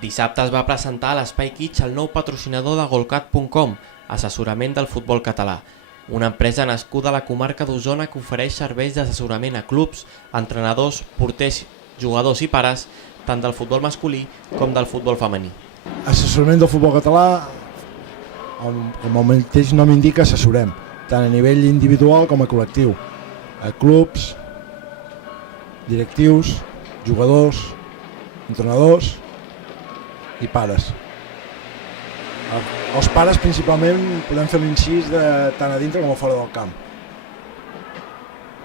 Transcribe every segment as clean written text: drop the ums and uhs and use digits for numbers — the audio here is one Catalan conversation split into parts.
Dissabte es va presentar a l'Espai Kitsch el nou patrocinador de Golcat.com, assessorament del futbol català, una empresa nascuda a la comarca d'Osona que ofereix serveis d'assessorament a clubs, entrenadors, porters, jugadors i pares, tant del futbol masculí com del futbol femení. Assessorament del futbol català, com el mateix nom indica, assessorem, tant a nivell individual com a col·lectiu, a clubs, directius, jugadors, entrenadors i pares. Els pares principalment podem fer l'incís tant a dintre com a fora del camp.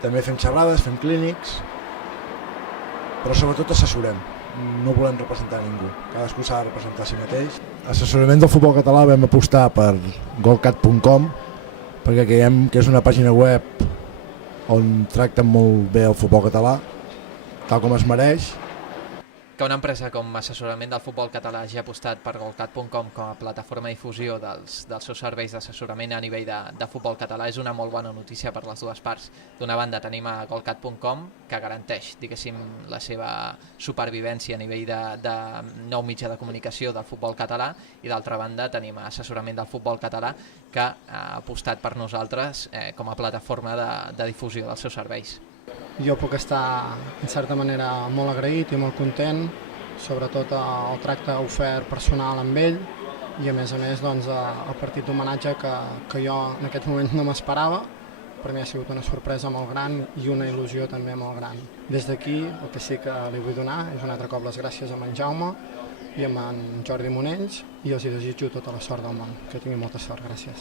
També fem xerrades, fem clínics, però sobretot assessorem. No volem representar ningú, cadascú s'ha de representar a si mateix. Assessorament del futbol català vam apostar per Golcat.com perquè creiem que és una pàgina web on tracten molt bé el futbol català, tal com es mereix. Que una empresa com Assessorament del Futbol Català hagi apostat per Golcat.com com a plataforma de difusió dels seus serveis d'assessorament a nivell de futbol català és una molt bona notícia per les dues parts. D'una banda tenim a Golcat.com, que garanteix, diguéssim, la seva supervivència a nivell de nou mitjà de comunicació del futbol català, i d'altra banda tenim a Assessorament del Futbol Català, que ha apostat per nosaltres com a plataforma de difusió dels seus serveis. Jo puc estar, en certa manera, molt agraït i molt content, sobretot el tracte ofert personal amb ell i, a més, doncs, el partit d'homenatge que jo en aquests moments no m'esperava. Per mi ha sigut una sorpresa molt gran i una il·lusió també molt gran. Des d'aquí, el que sí que li vull donar és un altre cop les gràcies a en Jaume i a en Jordi Monells, i els desitjo tota la sort del món. Que tingui molta sort. Gràcies.